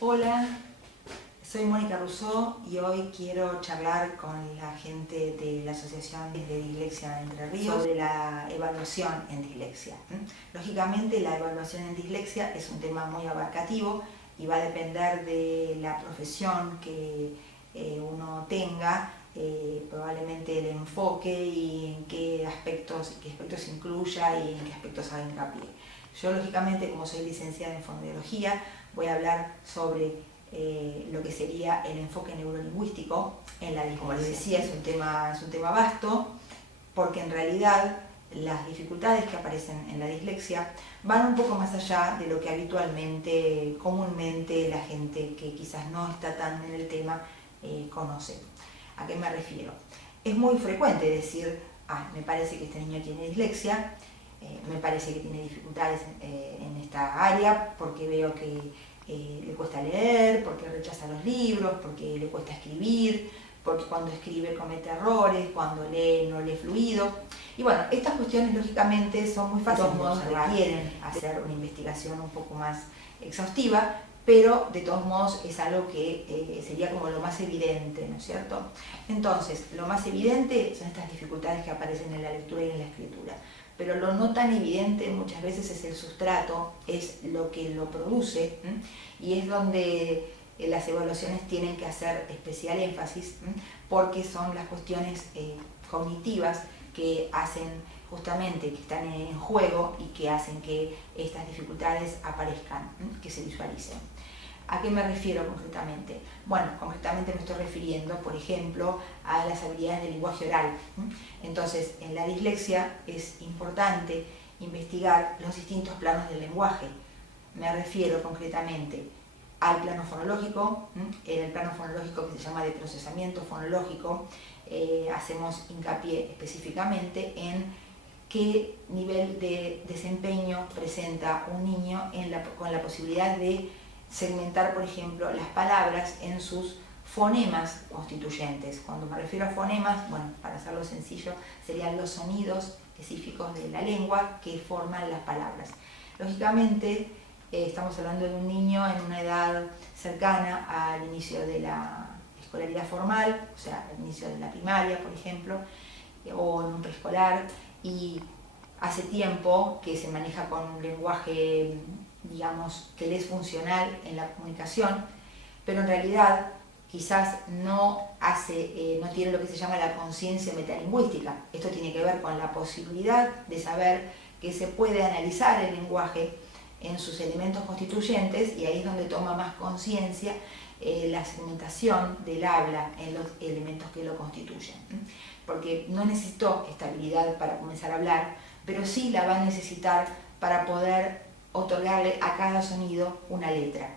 Hola, soy Mónica Rousseau y hoy quiero charlar con la gente de la Asociación de Dislexia Entre Ríos sobre la evaluación en dislexia. Lógicamente, la evaluación en dislexia es un tema muy abarcativo y va a depender de la profesión que uno tenga, probablemente el enfoque y en qué aspectos incluya y en qué aspectos haga hincapié. Yo, lógicamente, como soy licenciada en fonoaudiología, voy a hablar sobre lo que sería el enfoque neurolingüístico en la dislexia. Como les decía, es un tema vasto, porque en realidad las dificultades que aparecen en la dislexia van un poco más allá de lo que habitualmente, comúnmente, la gente que quizás no está tan en el tema conoce. ¿A qué me refiero? Es muy frecuente decir, me parece que este niño tiene dislexia, me parece que tiene dificultades en esta área porque veo que le cuesta leer, porque rechaza los libros, porque le cuesta escribir, porque cuando escribe comete errores, cuando lee no lee fluido. Y bueno, estas cuestiones lógicamente son muy fáciles de observar, requieren hacer una investigación un poco más exhaustiva, pero de todos modos es algo que sería como lo más evidente, ¿no es cierto? Entonces, lo más evidente son estas dificultades que aparecen en la lectura y en la escritura. Pero lo no tan evidente muchas veces es el sustrato, es lo que lo produce, y es donde las evaluaciones tienen que hacer especial énfasis, porque son las cuestiones cognitivas que hacen justamente, que están en juego y que hacen que estas dificultades aparezcan, que se visualicen. ¿A qué me refiero concretamente? Bueno, concretamente me estoy refiriendo, por ejemplo, a las habilidades del lenguaje oral. Entonces, en la dislexia es importante investigar los distintos planos del lenguaje. Me refiero concretamente al plano fonológico. En el plano fonológico, que se llama de procesamiento fonológico, hacemos hincapié específicamente en qué nivel de desempeño presenta un niño con la posibilidad de segmentar, por ejemplo, las palabras en sus fonemas constituyentes. Cuando me refiero a fonemas, bueno, para hacerlo sencillo, serían los sonidos específicos de la lengua que forman las palabras. Lógicamente, estamos hablando de un niño en una edad cercana al inicio de la escolaridad formal, o sea, al inicio de la primaria, por ejemplo, o en un preescolar, y hace tiempo que se maneja con un lenguaje, digamos, que le es funcional en la comunicación, pero en realidad quizás no tiene lo que se llama la conciencia metalingüística. Esto tiene que ver con la posibilidad de saber que se puede analizar el lenguaje en sus elementos constituyentes, y ahí es donde toma más conciencia la segmentación del habla en los elementos que lo constituyen. Porque no necesitó esta habilidad para comenzar a hablar, pero sí la va a necesitar para poder otorgarle a cada sonido una letra.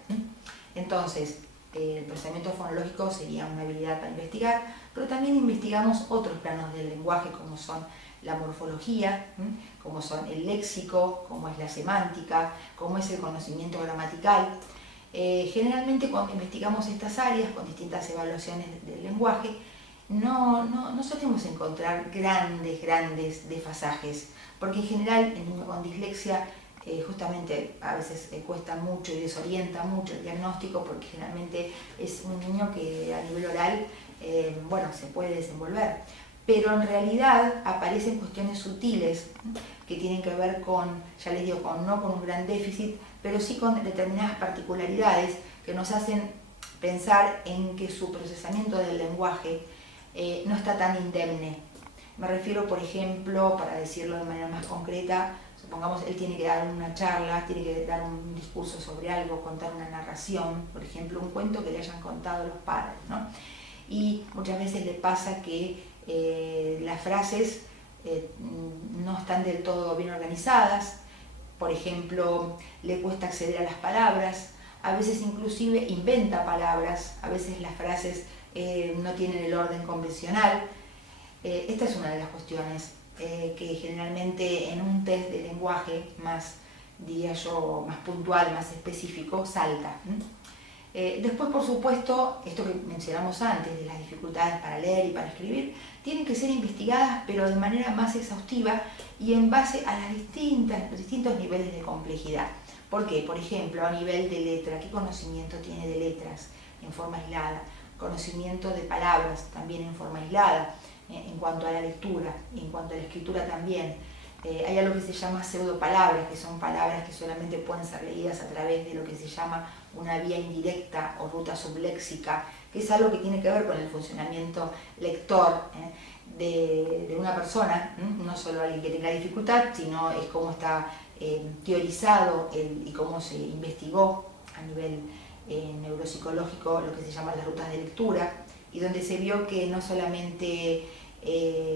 Entonces, el procesamiento fonológico sería una habilidad para investigar, pero también investigamos otros planos del lenguaje, como son la morfología, como son el léxico, como es la semántica, como es el conocimiento gramatical. Generalmente, cuando investigamos estas áreas con distintas evaluaciones del lenguaje, no solemos encontrar grandes desfasajes, porque en general el niño con dislexia justamente a veces cuesta mucho y desorienta mucho el diagnóstico, porque generalmente es un niño que a nivel oral se puede desenvolver, pero en realidad aparecen cuestiones sutiles que tienen que ver con, ya les digo, no con un gran déficit, pero sí con determinadas particularidades que nos hacen pensar en que su procesamiento del lenguaje no está tan indemne. Me refiero, por ejemplo, para decirlo de manera más concreta, supongamos él tiene que dar una charla, tiene que dar un discurso sobre algo, contar una narración, por ejemplo, un cuento que le hayan contado los padres, ¿no? Y muchas veces le pasa que las frases no están del todo bien organizadas. Por ejemplo, le cuesta acceder a las palabras, a veces inclusive inventa palabras, a veces las frases no tienen el orden convencional. Esta es una de las cuestiones que generalmente en un test de lenguaje más, diría yo, más puntual, más específico, salta. Después, por supuesto, esto que mencionamos antes, de las dificultades para leer y para escribir, tienen que ser investigadas, pero de manera más exhaustiva y en base a los distintos niveles de complejidad. ¿Por qué? Por ejemplo, a nivel de letra, ¿qué conocimiento tiene de letras en forma aislada? Conocimiento de palabras también en forma aislada, en cuanto a la lectura, y en cuanto a la escritura también. Hay algo que se llama pseudopalabras, que son palabras que solamente pueden ser leídas a través de lo que se llama una vía indirecta o ruta subléxica, que es algo que tiene que ver con el funcionamiento lector de una persona, no solo alguien que tenga dificultad, sino es cómo está teorizado y cómo se investigó a nivel neuropsicológico lo que se llama las rutas de lectura, y donde se vio que no solamente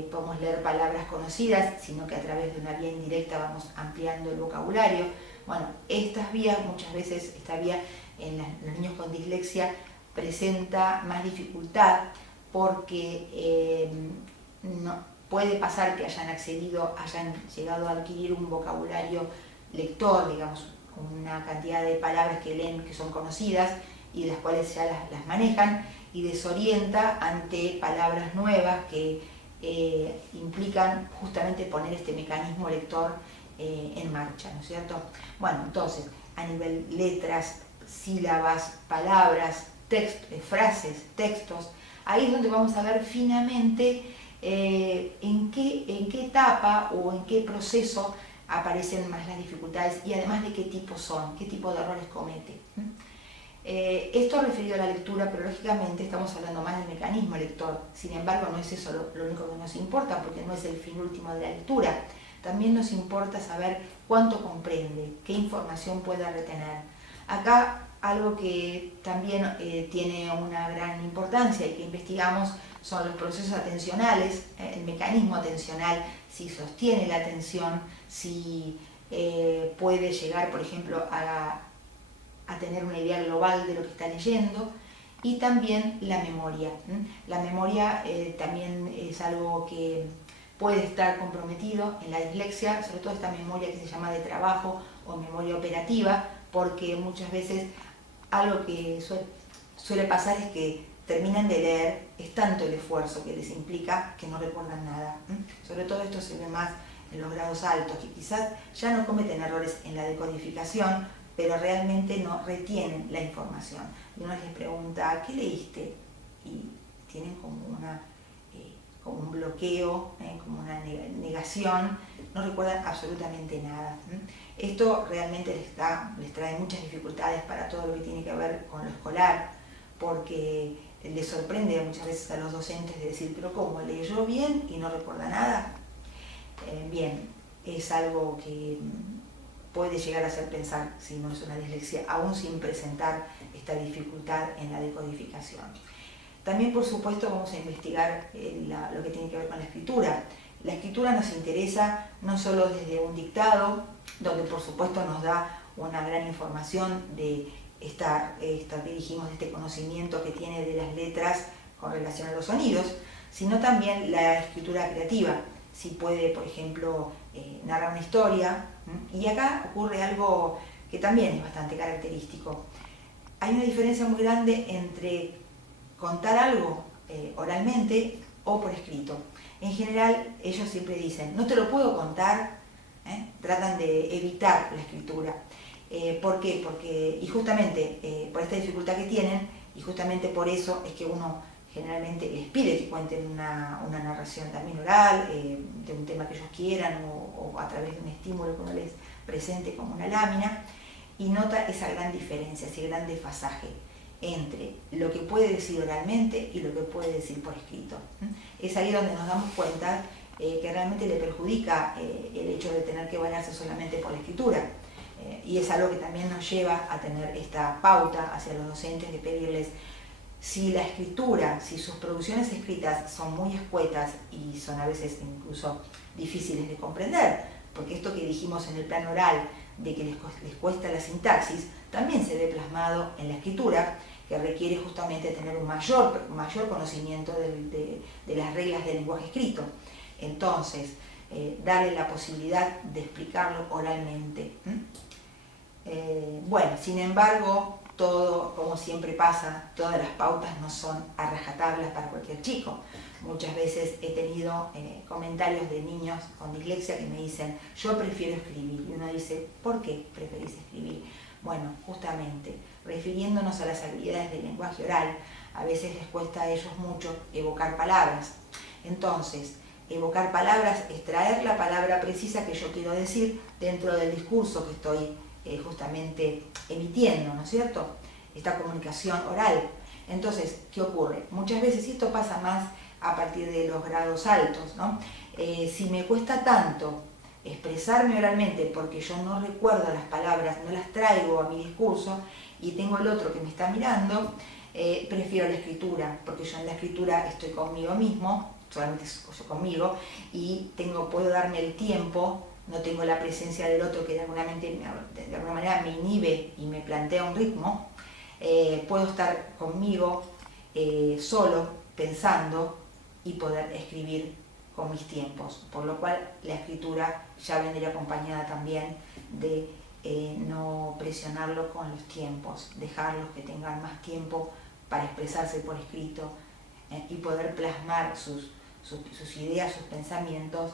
podemos leer palabras conocidas, sino que a través de una vía indirecta vamos ampliando el vocabulario. Bueno, estas vías, muchas veces esta vía en los niños con dislexia presenta más dificultad porque no, puede pasar que hayan llegado a adquirir un vocabulario lector, digamos, una cantidad de palabras que leen que son conocidas y las cuales ya las manejan, y desorienta ante palabras nuevas que implican justamente poner este mecanismo lector en marcha, ¿no es cierto? Bueno, entonces, a nivel letras, sílabas, palabras, frases, textos, ahí es donde vamos a ver finamente en qué etapa o en qué proceso aparecen más las dificultades y además de qué tipo son, qué tipo de errores comete. Esto referido a la lectura, pero lógicamente estamos hablando más del mecanismo lector. Sin embargo, no es eso lo único que nos importa, porque no es el fin último de la lectura. También nos importa saber cuánto comprende, qué información puede retener. Acá algo que también tiene una gran importancia y que investigamos son los procesos atencionales, el mecanismo atencional, si sostiene la atención, si puede llegar, por ejemplo, a tener una idea global de lo que está leyendo, y también la memoria. La memoria también es algo que puede estar comprometido en la dislexia, sobre todo esta memoria que se llama de trabajo o memoria operativa, porque muchas veces algo que suele pasar es que terminan de leer, es tanto el esfuerzo que les implica que no recuerdan nada. Sobre todo esto se ve más en los grados altos, que quizás ya no cometen errores en la decodificación, pero realmente no retienen la información. Y uno les pregunta, ¿qué leíste? Y tienen como un bloqueo, como una negación, no recuerdan absolutamente nada. Esto realmente les trae muchas dificultades para todo lo que tiene que ver con lo escolar, porque les sorprende muchas veces a los docentes de decir, pero ¿cómo? ¿Leyó bien y no recuerda nada? Bien, es algo que puede llegar a hacer pensar si no es una dislexia, aún sin presentar esta dificultad en la decodificación. También, por supuesto, vamos a investigar lo que tiene que ver con la escritura. La escritura nos interesa no solo desde un dictado, donde por supuesto nos da una gran información de que dijimos, de este conocimiento que tiene de las letras con relación a los sonidos, sino también la escritura creativa. Si puede, por ejemplo, narrar una historia. Y acá ocurre algo que también es bastante característico. Hay una diferencia muy grande entre contar algo oralmente o por escrito. En general, ellos siempre dicen, no te lo puedo contar, tratan de evitar la escritura. ¿Por qué? Y justamente por esta dificultad que tienen, y justamente por eso es que uno generalmente les pide que cuenten una narración también oral, de un tema que ellos quieran o a través de un estímulo que uno les presente como una lámina, y nota esa gran diferencia, ese gran desfasaje entre lo que puede decir oralmente y lo que puede decir por escrito. Es ahí donde nos damos cuenta que realmente le perjudica el hecho de tener que valerse solamente por la escritura, y es algo que también nos lleva a tener esta pauta hacia los docentes de pedirles, si la escritura, si sus producciones escritas son muy escuetas y son a veces incluso difíciles de comprender, porque esto que dijimos en el plano oral de que les cuesta la sintaxis, también se ve plasmado en la escritura, que requiere justamente tener un mayor conocimiento de las reglas del lenguaje escrito. Entonces, darle la posibilidad de explicarlo oralmente. Bueno, sin embargo, todo, como siempre pasa, todas las pautas no son a rajatabla para cualquier chico. Muchas veces he tenido comentarios de niños con dislexia que me dicen, yo prefiero escribir. Y uno dice, ¿por qué preferís escribir? Bueno, justamente, refiriéndonos a las habilidades del lenguaje oral, a veces les cuesta a ellos mucho evocar palabras. Entonces, evocar palabras es traer la palabra precisa que yo quiero decir dentro del discurso que estoy justamente emitiendo, ¿no es cierto? Esta comunicación oral. Entonces, ¿qué ocurre? Muchas veces, y esto pasa más a partir de los grados altos, ¿no? Si me cuesta tanto expresarme oralmente porque yo no recuerdo las palabras, no las traigo a mi discurso y tengo el otro que me está mirando, prefiero la escritura, porque yo en la escritura estoy conmigo mismo, solamente yo conmigo, y puedo darme el tiempo, no tengo la presencia del otro que de alguna manera me inhibe y me plantea un ritmo, puedo estar conmigo solo, pensando y poder escribir con mis tiempos, por lo cual la escritura ya vendría acompañada también de no presionarlo con los tiempos, dejarlos que tengan más tiempo para expresarse por escrito y poder plasmar sus ideas, sus pensamientos,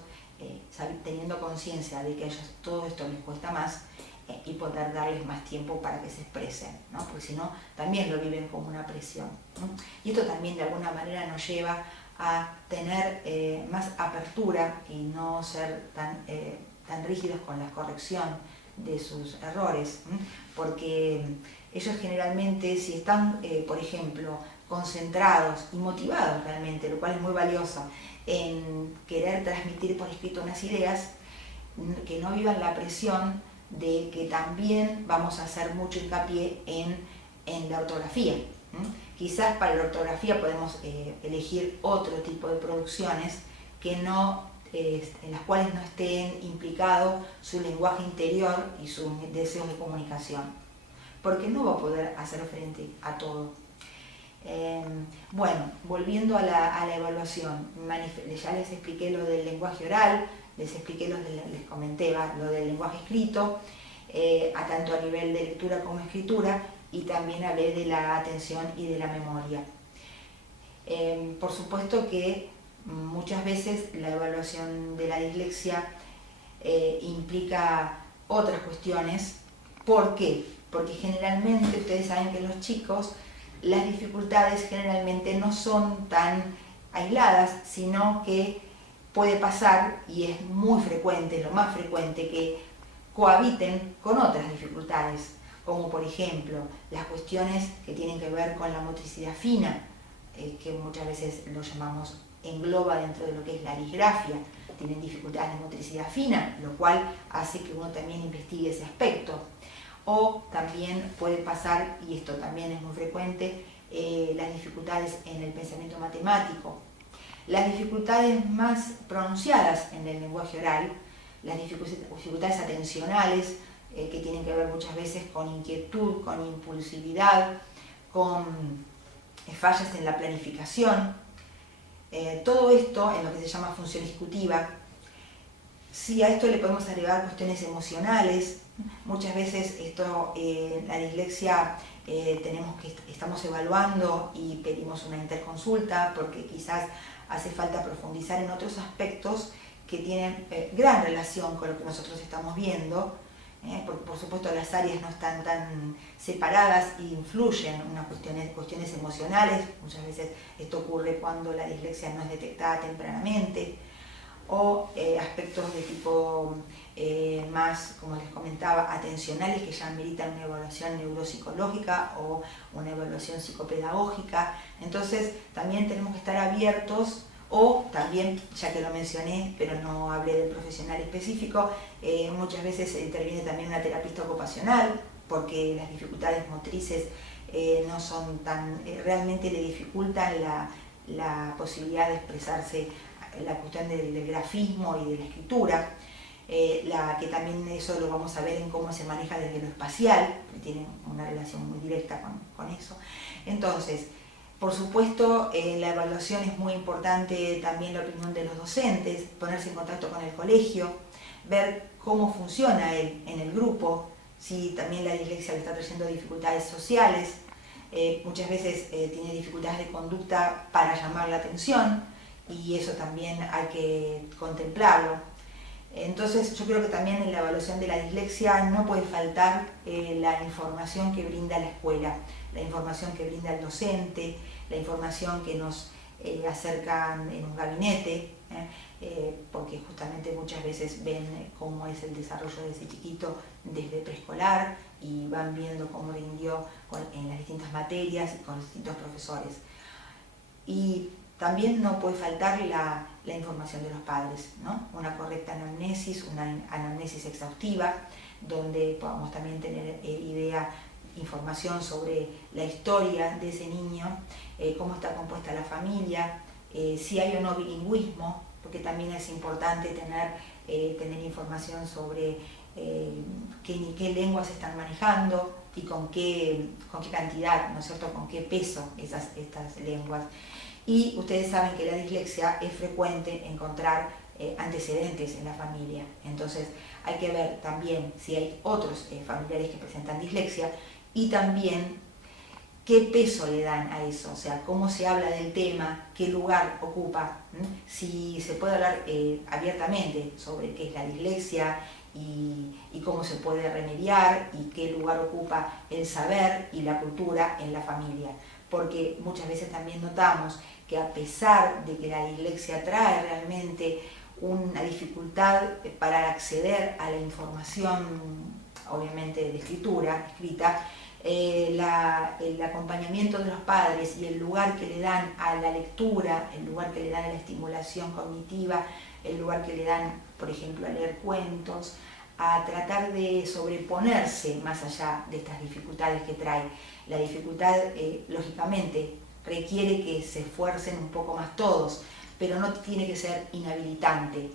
teniendo conciencia de que a ellos todo esto les cuesta más y poder darles más tiempo para que se expresen, ¿no? Porque si no, también lo viven como una presión, ¿no? Y esto también de alguna manera nos lleva a tener más apertura y no ser tan rígidos con la corrección de sus errores, porque ellos generalmente, si están, por ejemplo, concentrados y motivados realmente, lo cual es muy valioso, en querer transmitir por escrito unas ideas, que no vivan la presión de que también vamos a hacer mucho hincapié en la ortografía. Quizás para la ortografía podemos elegir otro tipo de producciones que no, en las cuales no estén implicados su lenguaje interior y sus deseos de comunicación, porque no va a poder hacer frente a todo. Bueno, volviendo a la evaluación, ya les expliqué lo del lenguaje oral, les comenté lo del lenguaje escrito, tanto a nivel de lectura como escritura, y también hablé de la atención y de la memoria. Por supuesto que muchas veces la evaluación de la dislexia implica otras cuestiones. ¿Por qué? Porque generalmente ustedes saben que los chicos, las dificultades generalmente no son tan aisladas, sino que puede pasar, y es muy frecuente, lo más frecuente, que cohabiten con otras dificultades, como por ejemplo las cuestiones que tienen que ver con la motricidad fina, que muchas veces lo llamamos, engloba dentro de lo que es la disgrafia. Tienen dificultades de motricidad fina, lo cual hace que uno también investigue ese aspecto. O también puede pasar, y esto también es muy frecuente, las dificultades en el pensamiento matemático. Las dificultades más pronunciadas en el lenguaje oral, las dificultades atencionales, que tienen que ver muchas veces con inquietud, con impulsividad, con fallas en la planificación. Todo esto en lo que se llama función ejecutiva. Si a esto le podemos agregar cuestiones emocionales, muchas veces la dislexia estamos evaluando y pedimos una interconsulta porque quizás hace falta profundizar en otros aspectos que tienen gran relación con lo que nosotros estamos viendo, porque por supuesto las áreas no están tan separadas e influyen en cuestiones emocionales. Muchas veces esto ocurre cuando la dislexia no es detectada tempranamente, o aspectos de tipo más, como les comentaba, atencionales, que ya ameritan una evaluación neuropsicológica o una evaluación psicopedagógica. Entonces también tenemos que estar abiertos, o también, ya que lo mencioné, pero no hablé del profesional específico, muchas veces interviene también una terapista ocupacional, porque las dificultades motrices no son realmente le dificultan la posibilidad de expresarse, la cuestión del grafismo y de la escritura, que también eso lo vamos a ver en cómo se maneja desde lo espacial, que tiene una relación muy directa con eso. Entonces, por supuesto, la evaluación es muy importante, también la opinión de los docentes, ponerse en contacto con el colegio, ver cómo funciona él en el grupo, si también la dislexia le está trayendo dificultades sociales, muchas veces tiene dificultades de conducta para llamar la atención, y eso también hay que contemplarlo. Entonces yo creo que también en la evaluación de la dislexia no puede faltar la información que brinda la escuela, la información que brinda el docente, la información que nos acercan en un gabinete, porque justamente muchas veces ven cómo es el desarrollo de ese chiquito desde preescolar y van viendo cómo rindió en las distintas materias y con los distintos profesores. Y también no puede faltar la información de los padres, ¿no? Una correcta anamnesis, una anamnesis exhaustiva, donde podamos también tener información sobre la historia de ese niño, cómo está compuesta la familia, si hay o no bilingüismo, porque también es importante tener información sobre qué lenguas están manejando y con qué cantidad, ¿no es cierto?, con qué peso estas lenguas. Y ustedes saben que la dislexia es frecuente encontrar antecedentes en la familia, entonces hay que ver también si hay otros familiares que presentan dislexia y también qué peso le dan a eso, o sea, cómo se habla del tema, qué lugar ocupa, si se puede hablar abiertamente sobre qué es la dislexia y cómo se puede remediar y qué lugar ocupa el saber y la cultura en la familia. Porque muchas veces también notamos que a pesar de que la dislexia trae realmente una dificultad para acceder a la información, obviamente de escrita, el acompañamiento de los padres y el lugar que le dan a la lectura, el lugar que le dan a la estimulación cognitiva, el lugar que le dan, por ejemplo, a leer cuentos, a tratar de sobreponerse más allá de estas dificultades que trae. La dificultad, lógicamente, requiere que se esfuercen un poco más todos, pero no tiene que ser inhabilitante,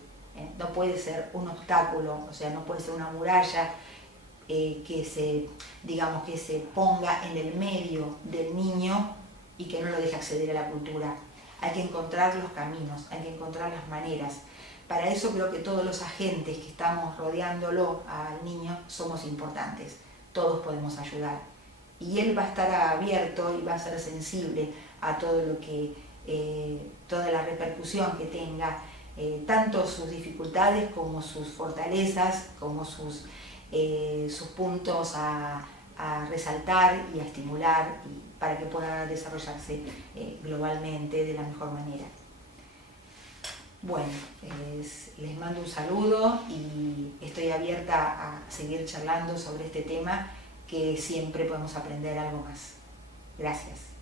no puede ser un obstáculo, o sea, no puede ser una muralla que se ponga en el medio del niño y que no lo deje acceder a la cultura. Hay que encontrar los caminos, hay que encontrar las maneras. Para eso creo que todos los agentes que estamos rodeándolo al niño somos importantes, todos podemos ayudar. Y él va a estar abierto y va a ser sensible a todo lo que, toda la repercusión que tenga, tanto sus dificultades como sus fortalezas, como sus puntos a resaltar y a estimular para que pueda desarrollarse globalmente de la mejor manera. Bueno, les mando un saludo y estoy abierta a seguir charlando sobre este tema, que siempre podemos aprender algo más. Gracias.